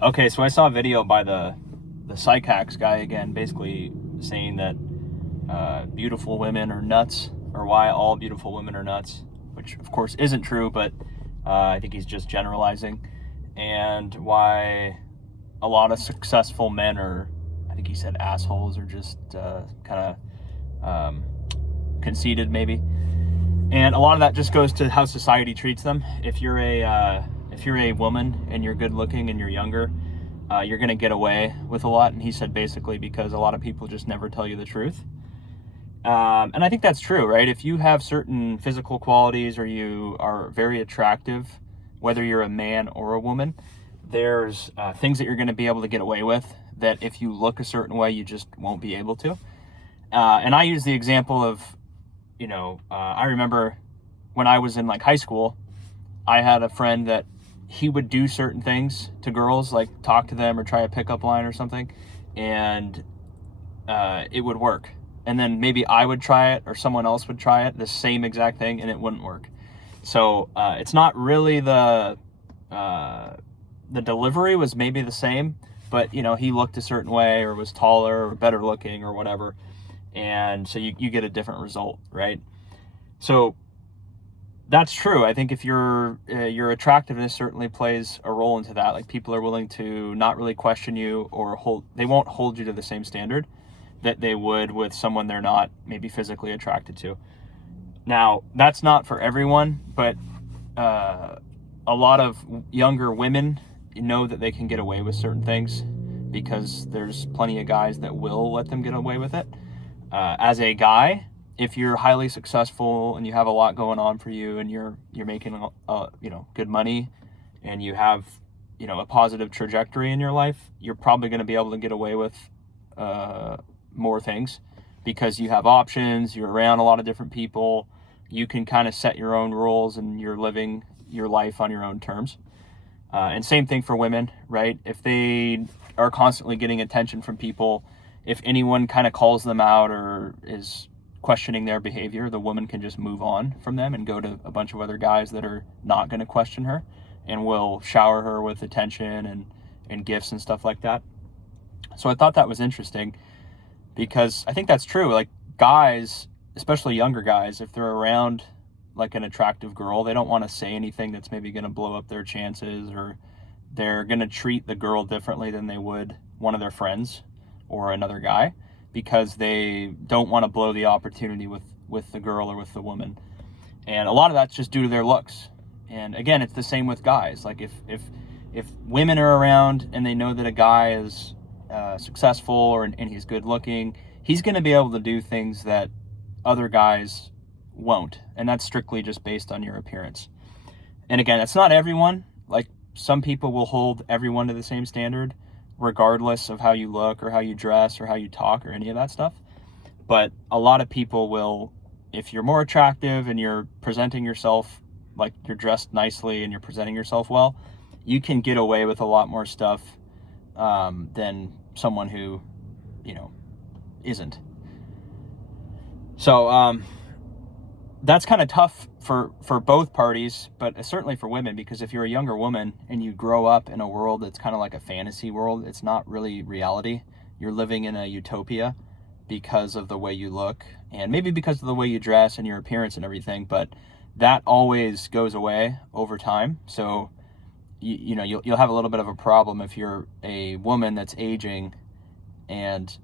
Okay, so I saw a video by the Psych Hacks guy again, basically saying that beautiful women are nuts, or why all beautiful women are nuts, which of course isn't true, but I think he's just generalizing, and why a lot of successful men are, I think he said assholes, or just kind of conceited maybe. And a lot of that just goes to how society treats them. If you're a woman and you're good looking and you're younger, you're going to get away with a lot. And he said basically because a lot of people just never tell you the truth. And I think that's true, right? If you have certain physical qualities or you are very attractive, whether you're a man or a woman, there's things that you're going to be able to get away with that if you look a certain way, you just won't be able to. And I use the example of, I remember when I was in like high school, I had a friend that he would do certain things to girls, like talk to them or try a pickup line or something, and it would work. And then maybe I would try it or someone else would try it, the same exact thing, and it wouldn't work. So it's not really the delivery was maybe the same, but he looked a certain way or was taller or better looking or whatever. And so you get a different result, right? So that's true. I think if your attractiveness certainly plays a role into that. Like people are willing to not really question you or they won't hold you to the same standard that they would with someone they're not maybe physically attracted to. Now, that's not for everyone, but a lot of younger women know that they can get away with certain things because there's plenty of guys that will let them get away with it. As a guy, if you're highly successful and you have a lot going on for you and you're making good money and you have a positive trajectory in your life, you're probably going to be able to get away with more things because you have options, you're around a lot of different people, you can kind of set your own rules and you're living your life on your own terms. And same thing for women, right? If they are constantly getting attention from people, if anyone kind of calls them out or is questioning their behavior, the woman can just move on from them and go to a bunch of other guys that are not going to question her and will shower her with attention and gifts and stuff like that. So I thought that was interesting because I think that's true. Like guys, especially younger guys, if they're around like an attractive girl, they don't want to say anything that's maybe going to blow up their chances, or they're going to treat the girl differently than they would one of their friends or another guy because they don't want to blow the opportunity with the girl or with the woman. And a lot of that's just due to their looks. And again, it's the same with guys. Like if women are around and they know that a guy is successful and he's good looking, he's going to be able to do things that other guys won't. And that's strictly just based on your appearance. And again, it's not everyone. Like some people will hold everyone to the same standard, regardless of how you look or how you dress or how you talk or any of that stuff. But a lot of people will, if you're more attractive and you're presenting yourself like you're dressed nicely and you're presenting yourself well, you can get away with a lot more stuff than someone who, isn't. So that's kind of tough for both parties, but certainly for women, because if you're a younger woman and you grow up in a world that's kind of like a fantasy world, it's not really reality. You're living in a utopia because of the way you look and maybe because of the way you dress and your appearance and everything, but that always goes away over time. So you'll have a little bit of a problem if you're a woman that's aging and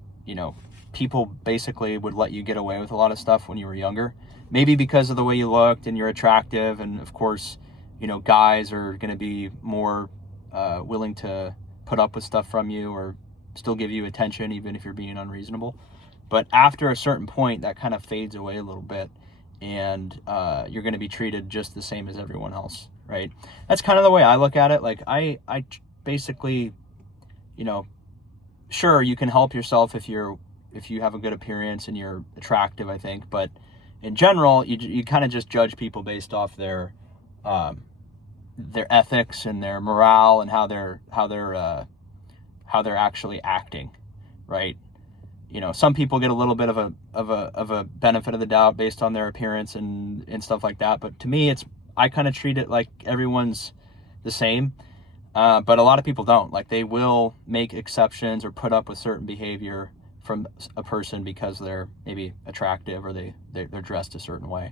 people basically would let you get away with a lot of stuff when you were younger, maybe because of the way you looked and you're attractive. And of course, guys are going to be more willing to put up with stuff from you or still give you attention, even if you're being unreasonable. But after a certain point, that kind of fades away a little bit, and you're going to be treated just the same as everyone else, right? That's kind of the way I look at it. Like I basically, sure, you can help yourself if you have a good appearance and you're attractive, I think, but in general, you kind of just judge people based off their ethics and their morale and how they're actually acting, right? Some people get a little bit of a benefit of the doubt based on their appearance and stuff like that. But to me, I kind of treat it like everyone's the same. But a lot of people don't. Like, they will make exceptions or put up with certain behavior from a person because they're maybe attractive or they're dressed a certain way.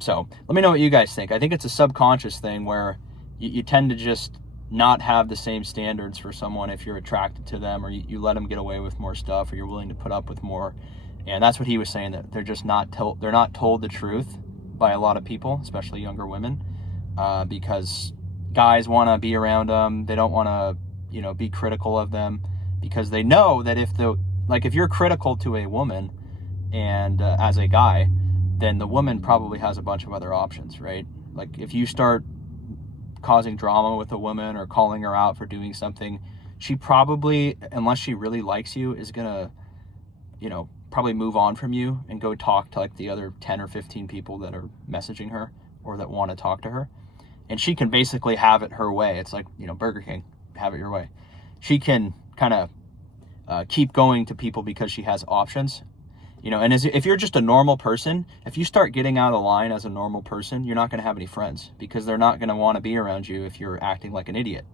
So let me know what you guys think. I think it's a subconscious thing where you tend to just not have the same standards for someone if you're attracted to them, or you let them get away with more stuff, or you're willing to put up with more. And that's what he was saying, that they're just not told the truth by a lot of people, especially younger women, because guys want to be around them. They don't want to, be critical of them, because they know that if you're critical to a woman and as a guy, then the woman probably has a bunch of other options, right? Like, if you start causing drama with a woman or calling her out for doing something, she probably, unless she really likes you, is gonna, probably move on from you and go talk to like the other 10 or 15 people that are messaging her or that want to talk to her. And she can basically have it her way. It's like, Burger King, have it your way. She can kind of keep going to people because she has options. And if you're just a normal person, if you start getting out of line as a normal person, you're not going to have any friends, because they're not going to want to be around you if you're acting like an idiot.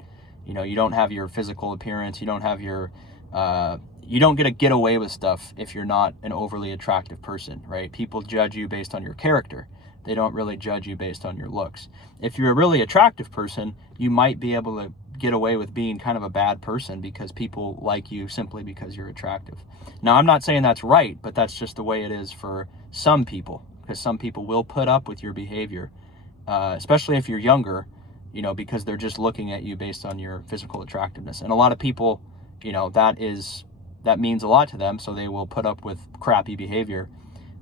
You don't have your physical appearance. You don't have you don't get away with stuff if you're not an overly attractive person, right? People judge you based on your character. They don't really judge you based on your looks. If you're a really attractive person, you might be able to get away with being kind of a bad person because people like you simply because you're attractive. Now, I'm not saying that's right, but that's just the way it is for some people, because some people will put up with your behavior, especially if you're younger, because they're just looking at you based on your physical attractiveness. And a lot of people, that means a lot to them, so they will put up with crappy behavior.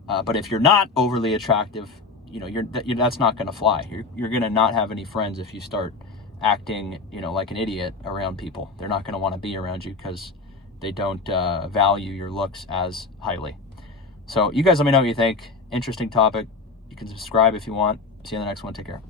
But if you're not overly attractive, that's not going to fly. You're going to not have any friends if you start acting, like an idiot around people. They're not going to want to be around you because they don't value your looks as highly. So you guys let me know what you think. Interesting topic. You can subscribe if you want. See you in the next one. Take care.